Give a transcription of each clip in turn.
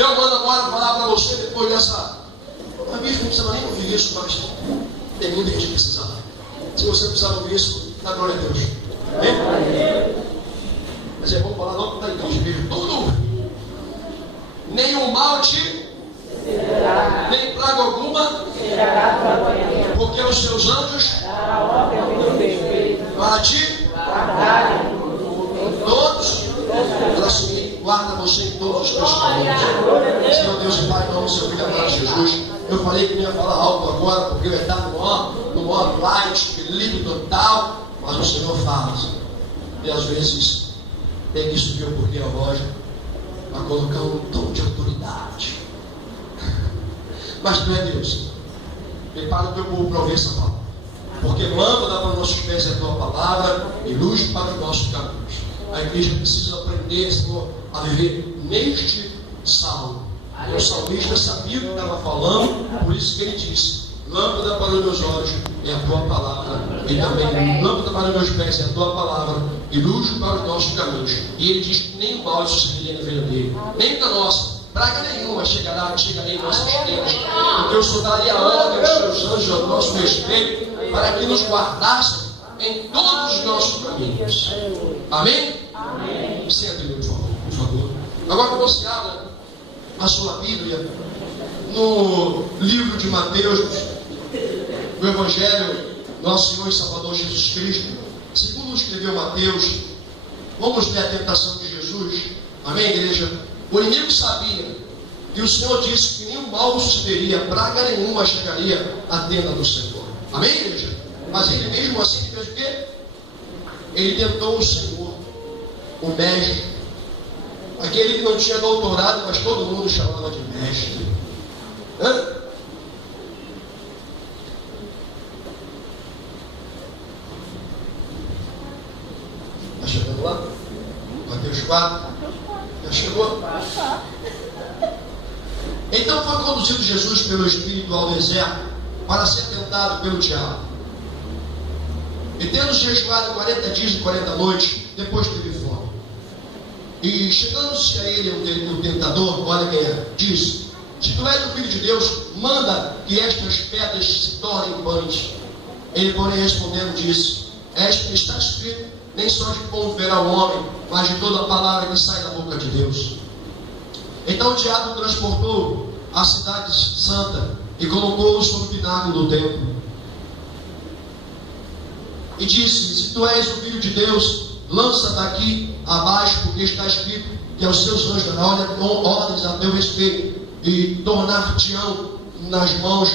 Eu mando agora falar para você, depois dessa... A minha não precisa nem ouvir isso, mas tem muita gente precisando. Se você precisar ouvir isso, dá glória a Deus. Amém? Mas é bom falar logo para a igreja mesmo. Tudo. Nenhum mal te... nem praga alguma, porque os seus anjos para ti todos guarda você em todos os teus caminhos. Senhor Deus e Pai, em nome do seu filho amado Jesus, eu falei que não ia falar algo agora, porque eu ia estar no modo light, livre total, mas o Senhor fala, e às vezes tem que subir um pouquinho a voz para colocar um tom de autoridade. Mas não é Deus. Prepara o teu povo para ouvir essa palavra. Porque lâmpada para os nossos pés é a tua palavra e luz para os nossos caminhos. A igreja precisa aprender, Senhor, a viver neste salmo. E o salmista sabia o que estava falando, por isso que ele disse: lâmpada para os meus olhos é a tua palavra, e também lâmpada para os meus pés é a tua palavra, e luz para os nossos caminhos. E ele diz que nem o mal sucederia na vida dele, nem da nossa. Praga nenhuma chegarei em nossas tendas, porque eu só daria ordem aos teus anjos ao nosso respeito, para que nos guardassem em todos os nossos caminhos. Amém? Amém. Senta, por favor. Agora você abra a sua Bíblia no livro de Mateus, no Evangelho Nosso Senhor e Salvador Jesus Cristo, segundo escreveu Mateus. Vamos ver a tentação de Jesus. Amém, igreja? O inimigo sabia que o Senhor disse que nenhum mal sucederia, praga nenhuma chegaria à tenda do Senhor. Amém, igreja? Mas ele mesmo assim fez o quê? Ele tentou o Senhor, o mestre, aquele que não tinha doutorado, mas todo mundo chamava de mestre. Está chegando lá? Mateus 4. Já chegou? Então foi conduzido Jesus pelo Espírito ao deserto para ser tentado pelo diabo. E tendo jejuado 40 dias e 40 noites, depois teve fome. E chegando-se a ele o tentador, olha quem é, disse: se tu és o Filho de Deus, manda que estas pedras se tornem pães. Ele, porém, respondendo, disse: está escrito, nem só de pão viverá o homem, mas de toda a palavra que sai da boca de Deus. Então o diabo transportou a cidade santa e colocou-o sobre o pináculo do templo. E disse: se tu és o Filho de Deus, lança daqui abaixo, porque está escrito que aos seus anjos dará ordens a teu respeito, e tornar-te-ão nas mãos,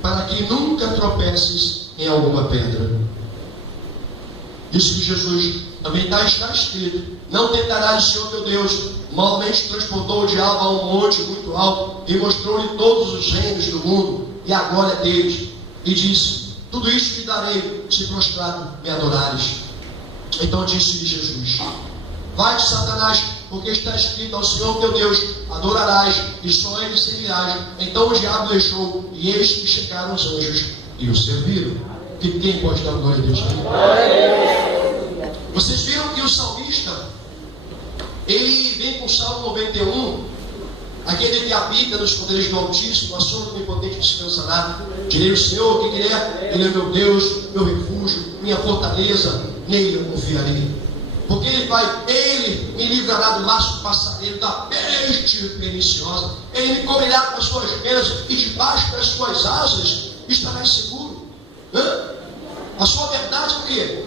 para que nunca tropeces em alguma pedra. Isso que Jesus também está escrito: não tentarás o Senhor teu Deus. Malmente transportou o diabo a um monte muito alto e mostrou-lhe todos os reinos do mundo e a glória deles, e disse: tudo isto te darei, se prostrado me adorares. Então disse-lhe Jesus: vai-te, Satanás, porque está escrito: ao Senhor teu Deus adorarás, e só ele servirás. Então o diabo deixou, e eis que chegaram os anjos e o serviram. E quem pode dar glória a Deus? Vocês viram que o salmista, ele vem com o Salmo 91, aquele que habita nos poderes do Altíssimo, a sombra do Onipotente descansará. Direi o Senhor, quem Ele é? Ele é meu Deus, meu refúgio, minha fortaleza, nele eu confiarei. Porque Ele me livrará do laço do passarinho, da peste perniciosa. Ele me cobrirá com as suas penas, e debaixo das suas asas estarás seguro. A sua verdade é o quê?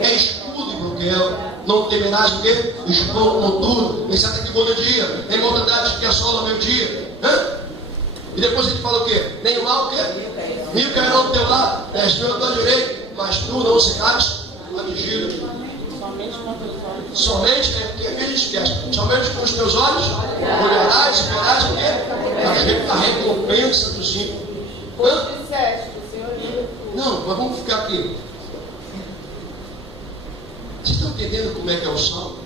É escudo e bloqueio. Não temerás o quê? Espanto noturno, nem seta que bom dia, nem mortandade que assola ao meio-dia. E depois ele fala o quê? Nem o mal o quê? Mil cairão do teu lado, 10 mil à tua direita, mas tu não serás atingido. Somente, porque a gente esquece, somente com os teus olhos olharás e verás o quê? A recompensa dos ímpios. Não, mas vamos ficar aqui. Vocês estão entendendo como é que é o salmo?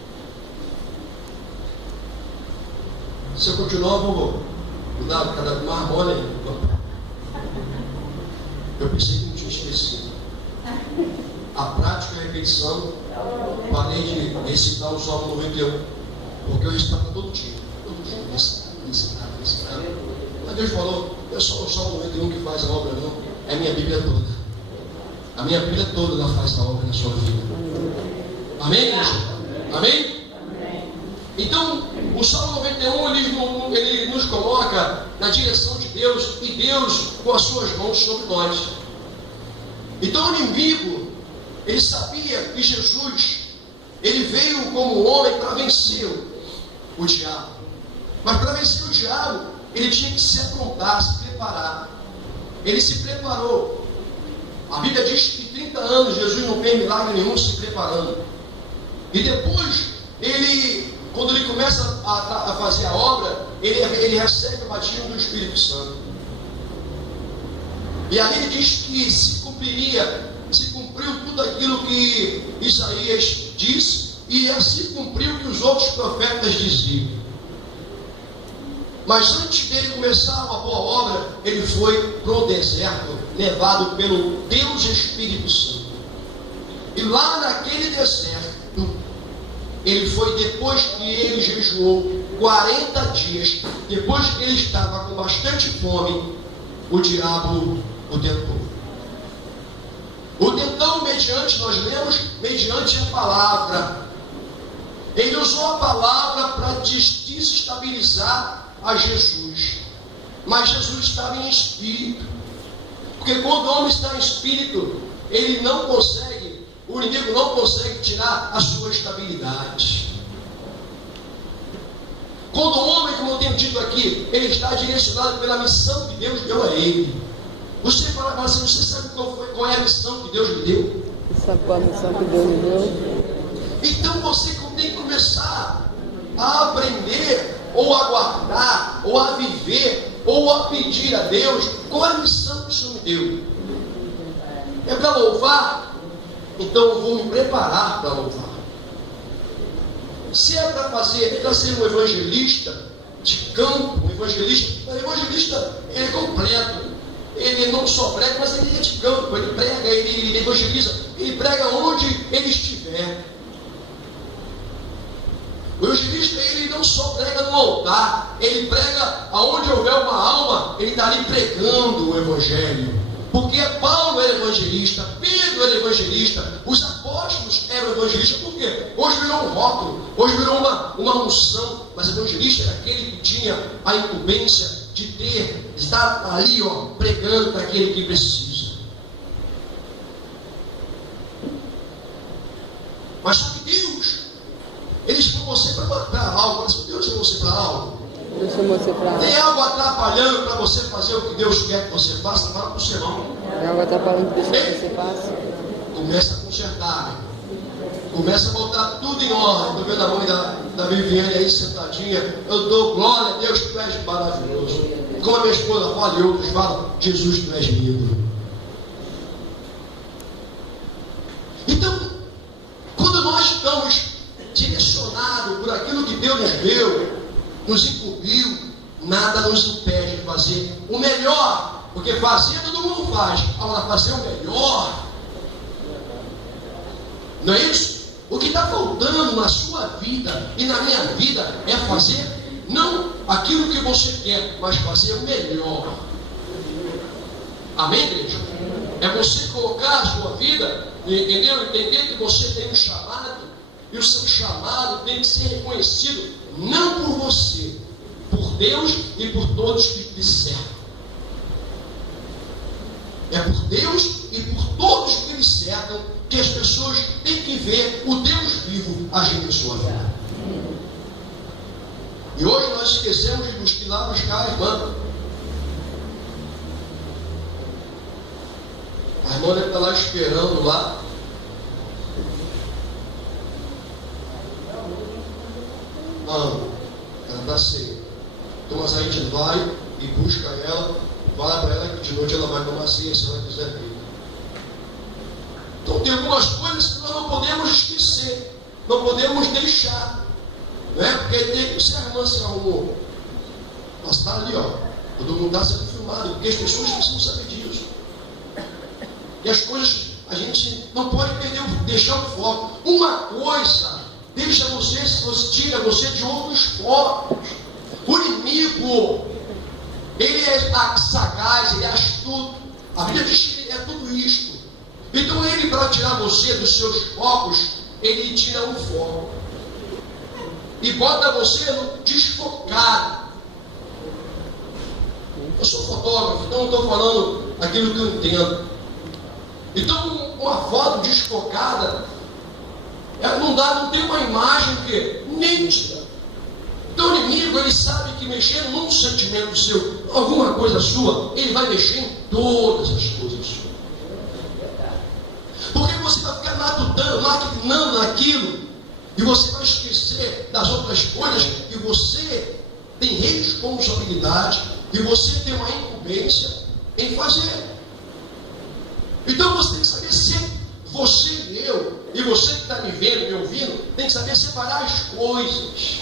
Se eu continuar, eu vou mudar cada uma harmônia. Eu pensei que não tinha esquecido. A prática e a repetição, parei de recitar o Salmo 91, porque eu recitava todo dia. ensinar. Mas Deus falou, eu sou o Salmo 91 que faz a obra, não. É a minha Bíblia toda. A minha Bíblia toda ela faz a obra na sua vida. Amém, igreja? Amém? Então, o Salmo 91, ele nos coloca na direção de Deus, e Deus com as suas mãos sobre nós. Então o inimigo, ele sabia que Jesus, ele veio como homem para vencer o diabo. Mas para vencer o diabo, ele tinha que se aprontar, se preparar. Ele se preparou. A Bíblia diz que 30 anos Jesus não fez milagre nenhum se preparando. E depois, quando ele começa a fazer a obra, ele recebe o batismo do Espírito Santo. E aí ele diz que se cumpriu tudo aquilo que Isaías disse, e assim cumpriu o que os outros profetas diziam. Mas antes dele começar uma boa obra, ele foi para o deserto, levado pelo Deus Espírito Santo. E lá naquele deserto, ele foi depois que ele jejuou 40 dias, depois que ele estava com bastante fome, o diabo o tentou. O tentou nós lemos, mediante a palavra. Ele usou a palavra para desestabilizar a Jesus. Mas Jesus estava em espírito. Porque quando o homem está em espírito, o inimigo não consegue tirar a sua estabilidade. Quando o homem, como eu tenho dito aqui, ele está direcionado pela missão que Deus deu a ele. Você fala assim, você sabe qual é a missão que Deus lhe deu? Você sabe qual é a missão que Deus lhe deu? Então você tem que começar a aprender, ou a guardar, ou a viver, ou a pedir a Deus qual é a missão que o Senhor me deu. É para louvar? Então eu vou me preparar para louvar. Se é para ser um evangelista de campo, o evangelista ele é completo. Ele não só prega, mas ele é de campo. Ele prega, ele evangeliza, ele prega onde ele estiver. O evangelista, ele não só prega no altar, ele prega aonde houver uma alma, ele está ali pregando o evangelho. Porque Paulo era evangelista, Pedro era evangelista, os apóstolos eram evangelistas. Por quê? Hoje virou um rótulo, hoje virou uma unção, mas evangelista era aquele que tinha a incumbência de estar ali, pregando para aquele que precisa. Mas só que Deus, ele chamou você para algo. Mas Deus chamou você para algo. Deus chamou você para algo. Tem algo atrapalhando para você fazer o que Deus quer que você faça? Fala para o seu irmão. Tem algo atrapalhando que Deus quer que você faça? Começa a consertar, né? Começa a botar tudo em ordem. Estou vendo a mãe da Viviane aí sentadinha. Eu dou glória a Deus, tu és maravilhoso. Como a minha esposa fala e outros falam, Jesus, tu és lindo. Então, quando nós estamos direcionados por aquilo que Deus nos deu, nos incumbiu, nada nos impede de fazer o melhor. Porque fazer todo mundo faz. Agora, fazer o melhor, não é isso? O que está faltando na sua vida e na minha vida é fazer não aquilo que você quer, mas fazer o melhor. Amém, igreja? É você colocar a sua vida, entendeu? Entender que você tem um chamado, e o seu chamado tem que ser reconhecido não por você, por Deus e por todos que lhe cercam. É por Deus e por todos que lhe cercam que as pessoas têm que ver o Deus vivo agindo em sua vida. E hoje nós esquecemos de ir lá buscar a irmã. A irmã deve estar lá esperando lá. Ela está ceia. Então, mas a gente vai e busca ela, fala para ela que de noite ela vai tomar ceia se ela quiser vir. Então tem algumas coisas que nós não podemos esquecer, não podemos deixar, não é? Porque tem, se a irmã se arrumou, ela está ali, todo mundo está sendo filmado, porque as pessoas precisam saber disso. E as coisas, a gente não pode deixar o foco. Uma coisa deixa você tira você de outros focos. O inimigo, ele é sagaz, ele é astuto. A Bíblia diz que ele é tudo isto. Então ele, para tirar você dos seus focos, ele tira o foco e bota você no desfocado. Eu sou fotógrafo, então não estou falando aquilo que eu entendo. Então uma foto desfocada, ela não tem uma imagem que nítida. Então o inimigo, ele sabe que mexendo num sentimento seu, alguma coisa sua, ele vai mexer em todas as coisas suas. Porque você vai ficar maquinando naquilo e você vai esquecer das outras coisas que você tem responsabilidade, que você tem uma incumbência em fazer. Então você tem que saber ser você e eu, e você que está me vendo, me ouvindo, tem que saber separar as coisas.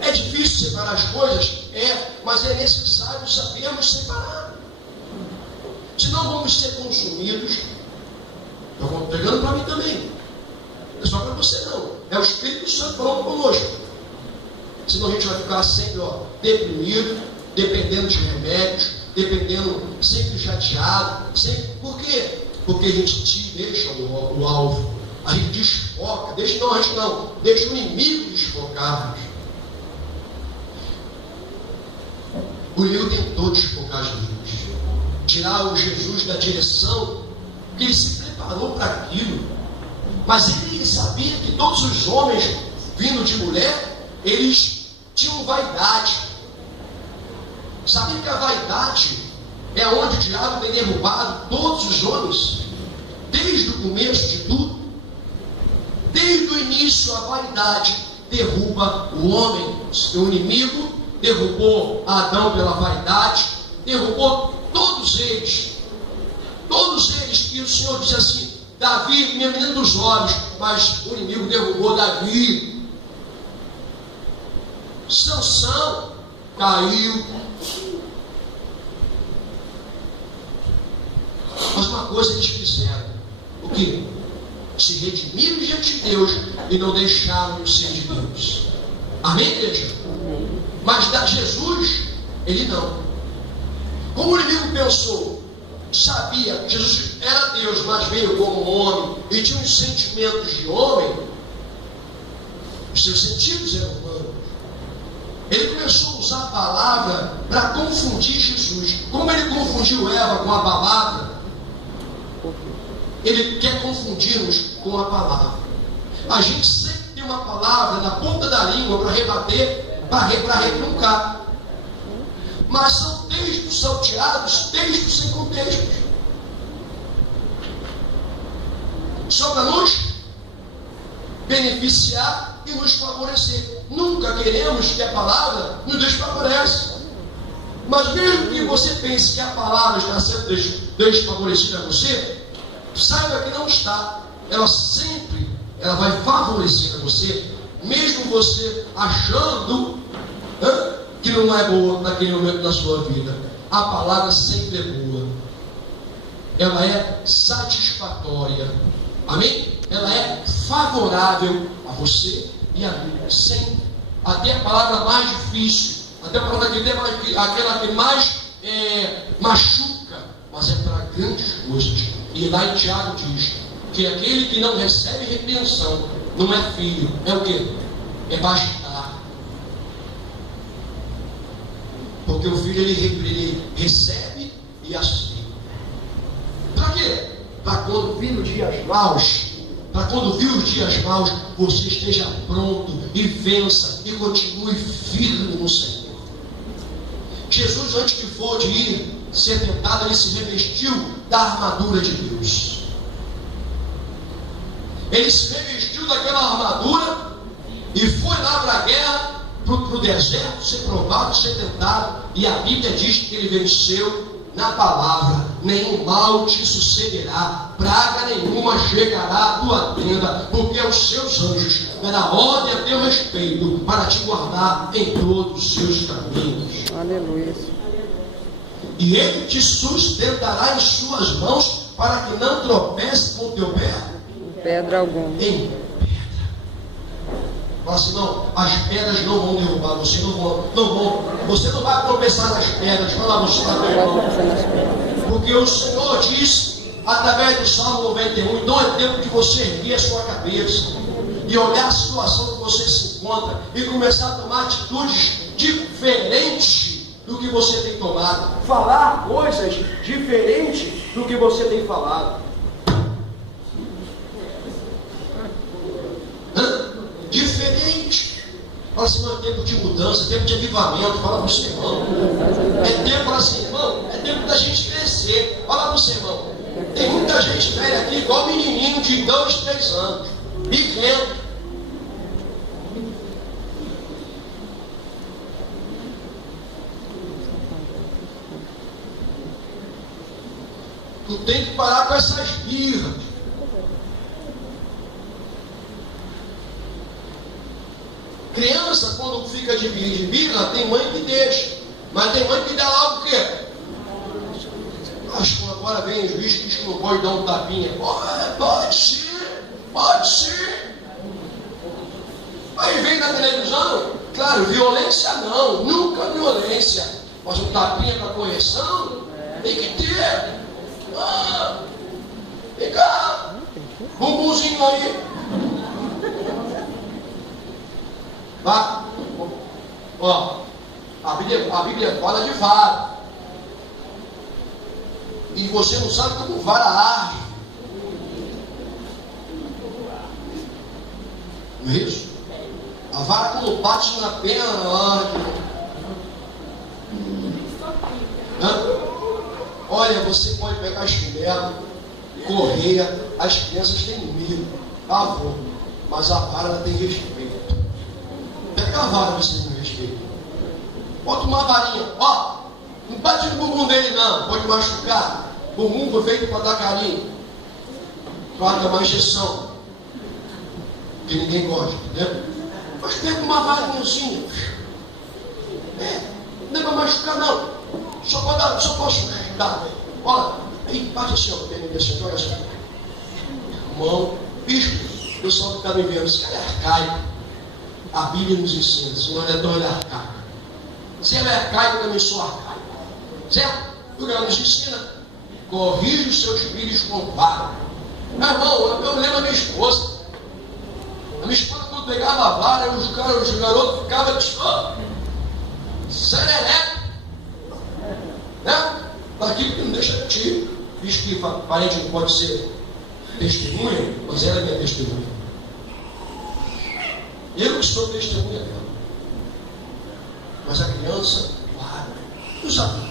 É difícil separar as coisas? Mas é necessário sabermos separar. Senão vamos ser consumidos. Eu vou pegando para mim também. Não é só para você não. É o Espírito Santo falando conosco. Senão a gente vai ficar sempre deprimido, dependendo de remédios, dependendo, sempre chateado. Por quê? Porque a gente deixa o alvo. A gente desfoca. Deixa o inimigo desfocar. O inimigo tentou desfocar Jesus, tirar o Jesus da direção, que ele se preparou para aquilo. Mas ele sabia que todos os homens vindo de mulher, eles tinham vaidade. Sabia que a vaidade é onde o diabo tem derrubado todos os homens, desde o começo de tudo. Desde o início, a vaidade derruba o homem. O inimigo derrubou Adão pela vaidade, derrubou todos eles, que o Senhor disse assim: Davi, minha menina dos olhos, mas o inimigo derrubou Davi. Sansão caiu. Mas uma coisa eles fizeram: o que? Se redimiram diante de Deus e não deixaram de ser de Deus. Amém, igreja? Mas da Jesus, ele não. Como o inimigo pensou, sabia que Jesus era Deus, mas veio como homem e tinha uns sentimentos de homem, os seus sentidos eram humanos. Ele começou a usar a palavra para confundir Jesus. Como ele confundiu Eva com a palavra, ele quer confundir-nos com a palavra. A gente sempre tem uma palavra na ponta da língua para rebater, para retrucar. Mas são textos salteados, textos sem contexto. Só para nos beneficiar e nos favorecer. Nunca queremos que a palavra nos desfavoreça. Mas mesmo que você pense que a palavra está sendo desfavorecida a você, saiba que não está. Ela vai favorecer a você, mesmo você achando que não é boa naquele momento da sua vida. A palavra sempre é boa. Ela é satisfatória. Amém? Ela é favorável a você e a mim. Sempre. Até a palavra mais difícil, até a palavra aquela que mais machuca, mas é para grandes coisas. E lá em Tiago diz que aquele que não recebe repreensão não é filho. É o quê? É bastardo. Porque o filho ele recebe e aceita. Para quê? Para quando vir os dias maus, você esteja pronto e vença e continue firme no Senhor. Jesus, antes de ir ser tentado, ele se revestiu da armadura de Deus. Ele se revestiu daquela armadura e foi lá para a guerra, para o deserto, ser provado, ser tentado. E a Bíblia diz que ele venceu na palavra: nenhum mal te sucederá, praga nenhuma chegará à tua tenda, porque os seus anjos darão ordem a teu respeito para te guardar em todos os seus caminhos. Aleluia. E ele te sustentará em suas mãos para que não tropece com o teu pé pedra alguma. Em pedra. Fala assim, não, as pedras não vão derrubar você, você não vai tropeçar nas pedras. Fala você, porque o Senhor disse, através do Salmo 91, não é tempo de você erguer a sua cabeça e olhar a situação que você se encontra e começar a tomar atitudes diferentes do que você tem tomado, falar coisas diferentes do que você tem falado. Diferente. Fala assim, não, é tempo de mudança, é tempo de avivamento. Fala para o seu irmão. É tempo assim, irmão, é tempo da gente crescer. Fala para o seu irmão. Tem muita gente velha aqui, igual menininho de 2, 3 anos, pequeno. Tu tem que parar com essas birras. Criança, quando fica de birra, tem mãe que deixa. Mas tem mãe que dá logo o quê? Acho que agora vem o juiz que diz que não pode dar um tapinha. Pode ser. Aí vem na televisão, claro, violência não, nunca violência. Mas um tapinha para correção, tem que ter. Vem cá, bumbumzinho aí. Tá? Ó, a Bíblia fala de vara. E você não sabe como vara arde. Não é isso? A vara quando bate na perna, arde. Olha, você pode pegar chinelo, correr, as crianças têm medo, pavor, mas a vara ela tem respeito. Pega a vara, você tem respeito. Bota uma varinha, ó, não bate no bumbum dele não, pode machucar. O bumbum foi feito para dar carinho, para dar uma injeção, que ninguém gosta, entendeu? Mas pega uma varinha assim, não é para machucar não. Só posso dar. Olha, aí bate assim, ó, olha assim. Irmão, bispo, o pessoal que está me vendo, esse cara é arcaico. A Bíblia nos ensina, senão ele é arcaico. Se ele é arcaico, eu também sou arcaico. Certo? O Deus nos ensina, corrige os seus filhos com vara. Meu irmão, eu lembro da minha esposa. A minha esposa, quando pegava a vara, os garotos ficavam serelepe. Né? Daqui que não deixa de ti. Diz que parente não pode ser testemunha, mas ela é minha testemunha. Eu que sou testemunha dela. Mas a criança, guarda. E os adultos?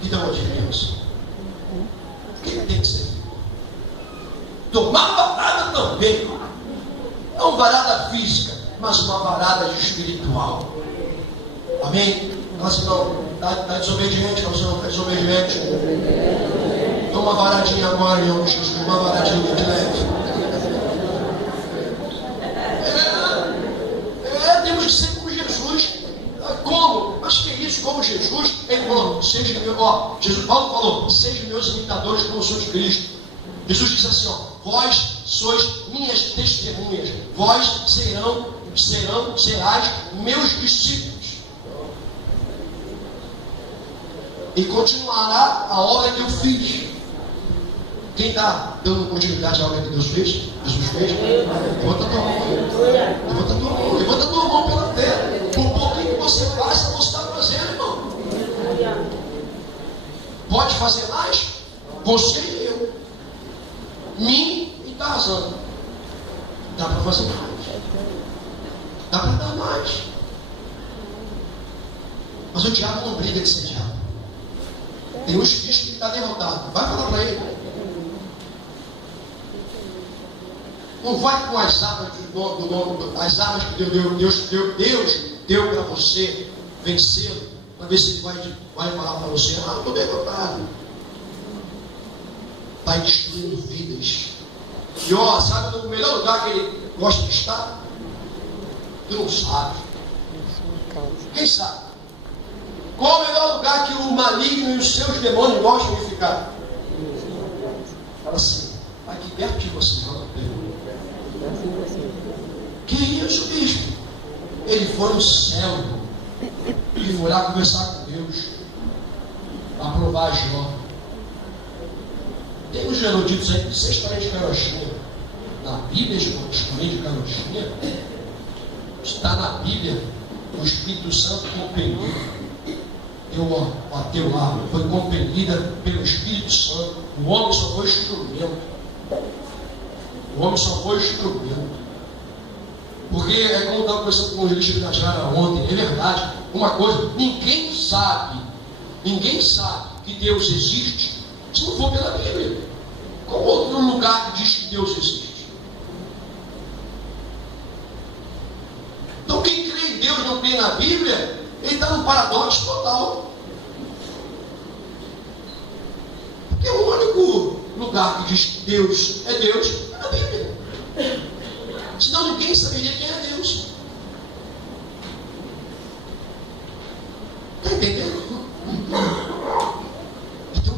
Que dão a diferença? Quem tem que ser? Tomar varada também. Não varada física, mas uma varada espiritual. Amém? Mas não, está desobediente, você não está desobediente. Toma uma varadinha agora, em nome de Jesus, uma varadinha de leve. Temos que ser como Jesus. Como? Mas que é isso? Como Jesus? Ele falou, seja meu, Paulo falou, sejam meus imitadores como eu sou de Cristo. Jesus disse assim, vós sois minhas testemunhas, vós serás meus discípulos. E continuará a obra que eu fiz. Quem está dando continuidade à obra que Deus fez? Jesus fez? Levanta a tua mão. Levanta a tua mão. Levanta a tua mão pela fé. Por pouquinho que você faça, você está fazendo, irmão. Pode fazer mais? Você e eu. Mim e Tarzan. Dá para fazer mais. Dá para dar mais. Mas o diabo não briga de ser diabo. Tem uns que dizem que está derrotado. Vai falar para ele. Não vai com as armas as armas que Deus deu para você vencê-lo, para ver se ele vai falar para você, eu estou derrotado. Vai destruindo vidas. E sabe o melhor lugar que ele gosta de estar? Tu não sabe. Quem sabe? Qual o melhor lugar que o maligno e os seus demônios gostam de ficar? Fala assim, aqui perto de você. Que isso, bispo? Ele foi no céu. Ele foi lá conversar com Deus. Para provar Jó. Tem uns eruditos aí que vocês também de carochinha. Na Bíblia, também de carochinha. Está na Bíblia. O Espírito Santo compelido. O ateu lá foi compelida pelo Espírito Santo. O homem só foi instrumento. O homem só foi instrumento. Porque é como eu estava conversando com o Elixir da Jara ontem. É verdade. Uma coisa, ninguém sabe que Deus existe se não for pela Bíblia. Qual outro lugar que diz que Deus existe? Então quem crê em Deus e não crê na Bíblia, ele está num paradoxo total. Porque o único lugar que diz que Deus é na Bíblia. Senão ninguém saberia quem é Deus. Está entendendo? Então,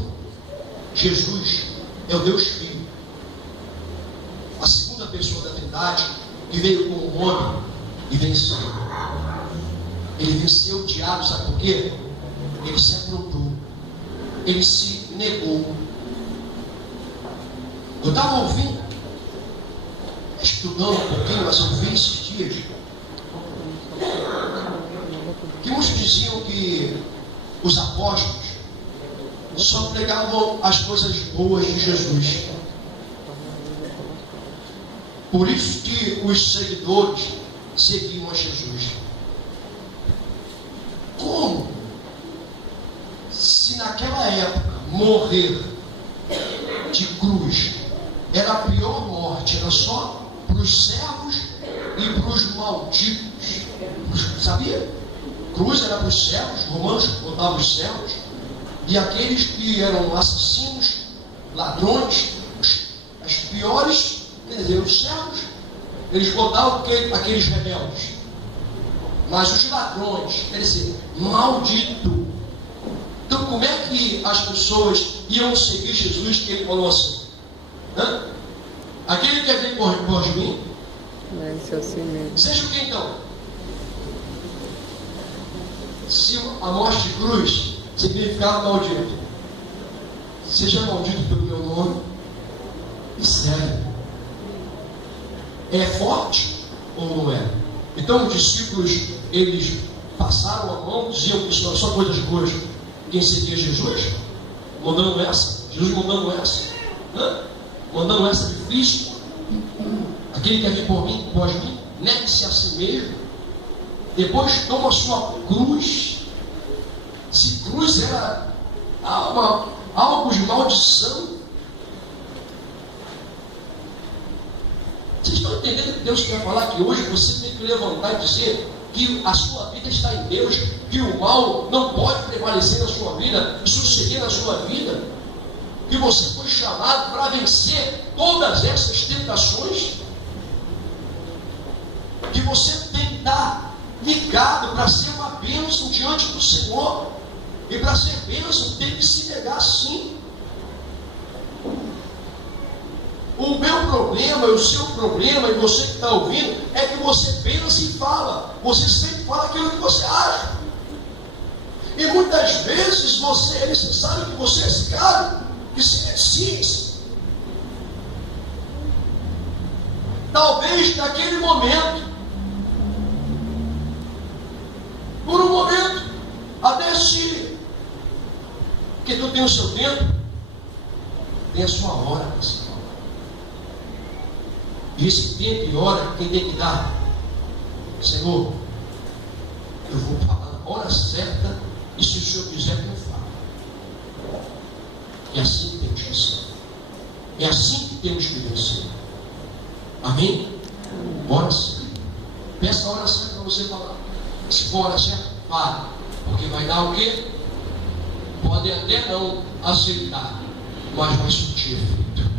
Jesus é o Deus Filho. A segunda pessoa da Trindade, que veio como homem e venceu. Ele venceu o diabo, sabe por quê? Ele se aprontou. Ele se negou. Eu estava ouvindo, estudando um pouquinho, mas eu vi esses dias, que muitos diziam que os apóstolos só pregavam as coisas boas de Jesus. Por isso que os seguidores seguiam a Jesus. Como? Se naquela época morrer de cruz era a pior morte, era só para os servos e para os malditos. Sabia? Cruz era para os servos, romanos botavam os servos, e aqueles que eram assassinos, ladrões, as piores, quer dizer, os servos, eles botavam aqueles rebeldes. Mas os ladrões, quer dizer, maldito. Então como é que as pessoas iam seguir Jesus, que ele falou assim? Aquele que vem por mim, seja o que então? Se a morte de cruz significava maldito, seja maldito pelo meu nome, e sério. É forte ou não é? Então os discípulos, eles passaram a mão, diziam que só coisas boas quem seguia Jesus, mandando essa, Jesus mandando essa, mandando essa difícil. Aquele que vem por mim, pós mim, negue-se a si mesmo, depois toma a sua cruz. Se cruz era algo de maldição, vocês estão entendendo que Deus quer falar? Que hoje você tem que levantar e dizer que a sua vida está em Deus, que o mal não pode prevalecer na sua vida e suceder na sua vida, que você foi chamado para vencer todas essas tentações, que você tem que estar ligado para ser uma bênção diante do Senhor, e para ser bênção tem que se negar sim. O meu problema, o seu problema, e você que está ouvindo, é que você pensa e fala. Você sempre fala aquilo que você acha. E muitas vezes é necessário que você, esse cara, que se decide. Talvez naquele momento, por um momento, até se, porque tu tem o seu tempo, tem a sua hora, Senhor. E esse tempo e hora, quem tem que dar? Senhor, eu vou falar na hora certa, e se o Senhor quiser que eu fale. É assim que temos que ser. É assim que temos que vencer. Amém? Bora sim. Peça a hora certa para você falar. Se for a hora certa, fale. Porque vai dar o quê? Pode até não aceitar, mas vai surtir efeito.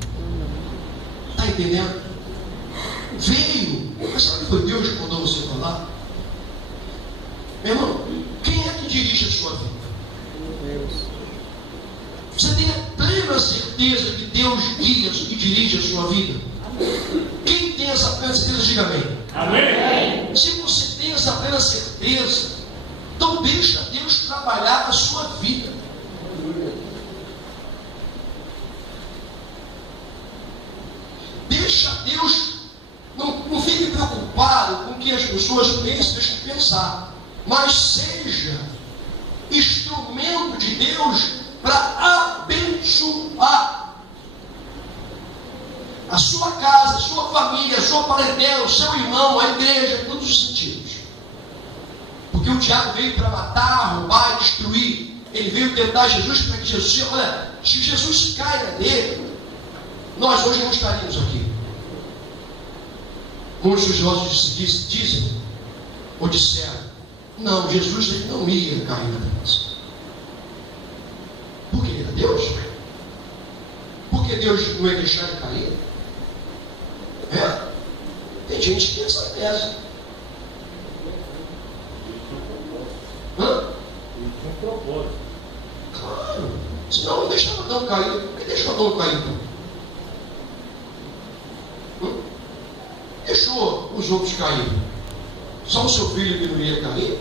Está entendendo? Veio. Mas sabe que foi Deus que mandou você falar? Meu irmão, quem é que dirige a sua vida? Deus. Você tem a plena certeza que Deus guia e dirige a sua vida? Quem tem essa plena certeza, diga amém. Amém. Se você tem essa plena certeza, então deixa Deus trabalhar na sua vida. Deixa Deus, não fique preocupado com o que as pessoas pensam, deixa de pensar, mas seja instrumento de Deus para abençoar a sua casa, a sua família, a sua parentela, o seu irmão, a igreja, em todos os sentidos. Porque o diabo veio para matar, roubar e destruir. Ele veio tentar Jesus para que Jesus, olha, se Jesus caia nele, nós hoje não estaríamos aqui. Muitos estudiosos dizem, ou disseram, não, Jesus ele não ia cair na cruz. Por que ele era Deus? Porque Deus não ia deixar ele cair? Tem gente que pensa nessa. Claro. Senão não deixava Adão cair. Por que deixou Adão cair? Deixou os outros cair. Só o seu filho que não ia cair?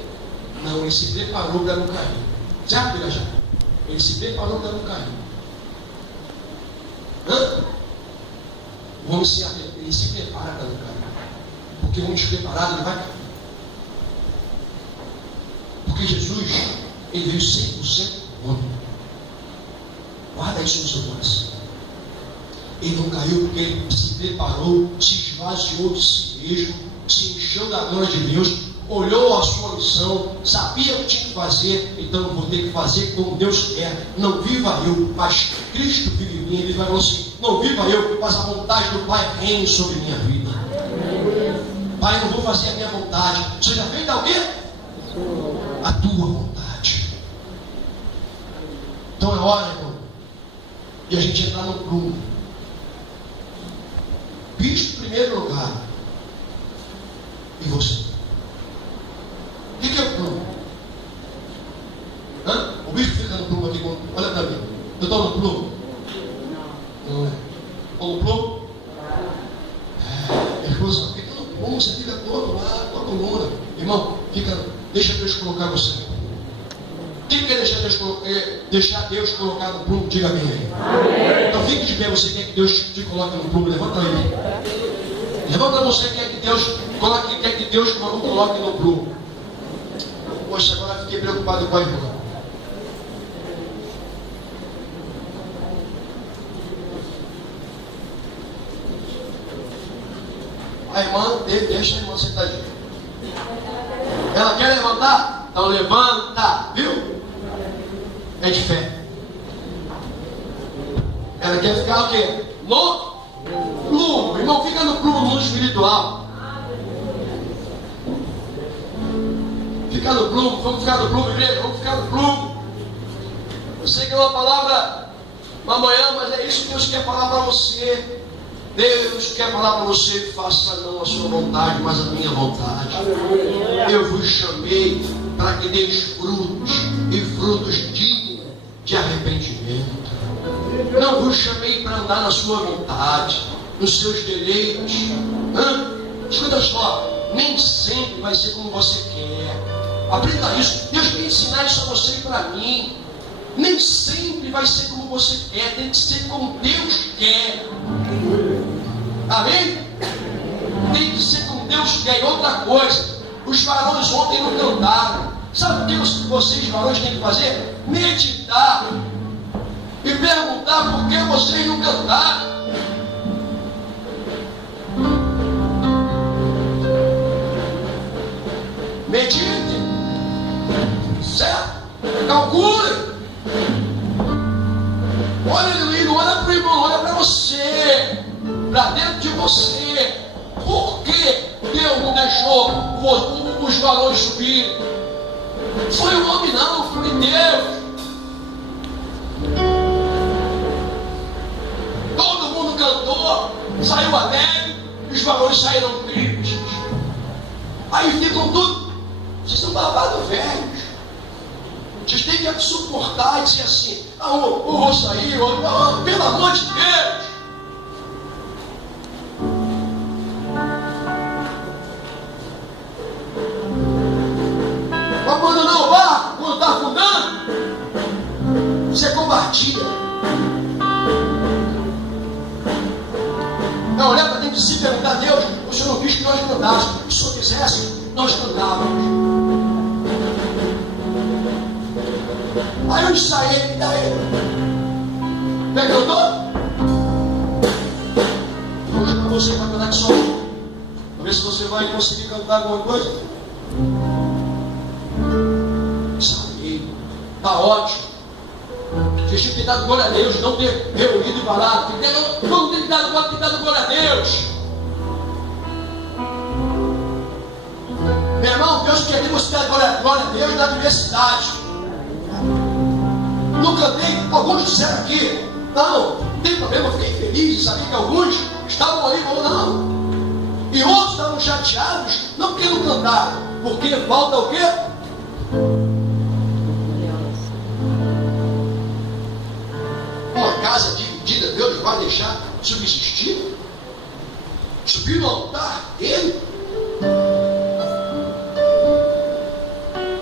Não, ele se preparou para não cair. Certo, já? Ele se preparou para não cair. O homem ele se prepara para não cair. Porque o homem despreparado ele vai cair. Porque Jesus, ele veio 100% homem. Guarda isso no seu coração. Ele não caiu porque ele se preparou, se esvaziou de si mesmo, se encheu da glória de Deus, olhou a sua missão, sabia o que tinha que fazer, então eu vou ter que fazer como Deus quer. Não viva eu, mas Cristo vive em mim. Ele vai falar assim, não viva eu, mas a vontade do Pai reine sobre minha vida. Pai, eu não vou fazer a minha vontade, seja feita o quê? A tua vontade. Então é hora, irmão, de a gente entrar no prumo. Cristo em primeiro lugar. E você? O que é o prumo? O bicho fica no prumo aqui, olha para mim. Eu estou no prumo? Não é. Estou no prumo? A esposa fica no prumo, você fica todo lá, com a coluna. Irmão, deixa Deus colocar você. Quem quer deixar Deus colocar no prumo? Diga amém aí. Amém. Então fique de pé, você quer que Deus te coloque no prumo? Levanta aí. Levanta você, quer que Deus coloque no prumo. Poxa, agora fiquei preocupado com a irmã. A irmã, deixa a irmã sentadinha. Ela quer levantar? Então levanta, viu? É de fé. Ela quer ficar o quê? No prumo. Irmão, fica no prumo, no mundo espiritual. Fica no prumo, vamos ficar no prumo, igreja, vamos ficar no prumo. Eu sei que é uma palavra amanhã, mas é isso que Deus quer falar para você. Deus quer falar para você, faça não a sua vontade, mas a minha vontade. Eu vos chamei para que deis frutos, e frutos dignos de arrependimento. Não vos chamei para andar na sua vontade, nos seus deleites. Escuta só, nem sempre vai ser como você quer. Aprenda isso. Deus quer ensinar isso a você e para mim. Nem sempre vai ser como você quer, tem que ser como Deus quer. Amém? Tem que ser como Deus quer. E outra coisa, os varões ontem não cantaram. Sabe o que vocês varões têm que fazer? Meditar e perguntar por que vocês não cantaram. Medite, certo? Calcule. Olha, não olha para o irmão, olha para você, para dentro de você. Por que Deus não deixou os varões subirem? Foi o homem não, foi Deus. Todo mundo cantou, saiu alegre, e os varões saíram tristes. Aí ficam tudo, vocês são babados velhos. Vocês têm que suportar e dizer assim, ou vou sair, pelo amor de Deus. cantasse. Se eu quisesse, nós cantávamos. Aí eu ensaiei, e daí? Cantou? Vou jogar você para cantar de som. Vamos ver se você vai conseguir cantar alguma coisa. Ensaiei. Está ótimo. Vocês tinham que dar glória a Deus, não ter reunido e falado. Vamos ter que dar glória a Deus. Meu irmão, Deus quer que você dê glória a Deus na diversidade. Não cantei, alguns disseram aqui, não tem problema, eu fiquei feliz de saber que alguns estavam aí, ou não. E outros estavam chateados, não porque não cantaram, porque falta o quê? Uma casa dividida, Deus vai deixar subsistir? Subir no altar dele?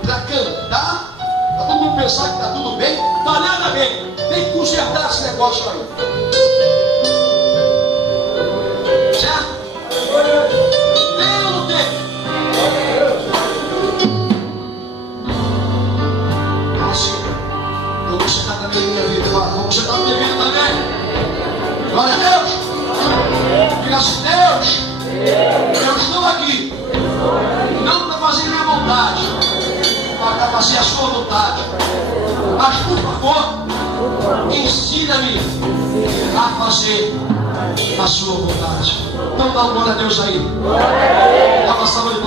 Para cantar? Para todo mundo pensar que está tudo bem? Está nada bem. Tem que consertar esse negócio aí. Certo? Tem ou não tem? Assim, eu vou consertar também a minha vida. Vou consertar a minha vida também. Glória a Deus. Diga assim, Deus, eu estou aqui. Não para fazer minha vontade, para fazer a sua vontade. Mas por favor, ensina-me a fazer a sua vontade. Então dá uma glória a Deus aí. Dá uma salva de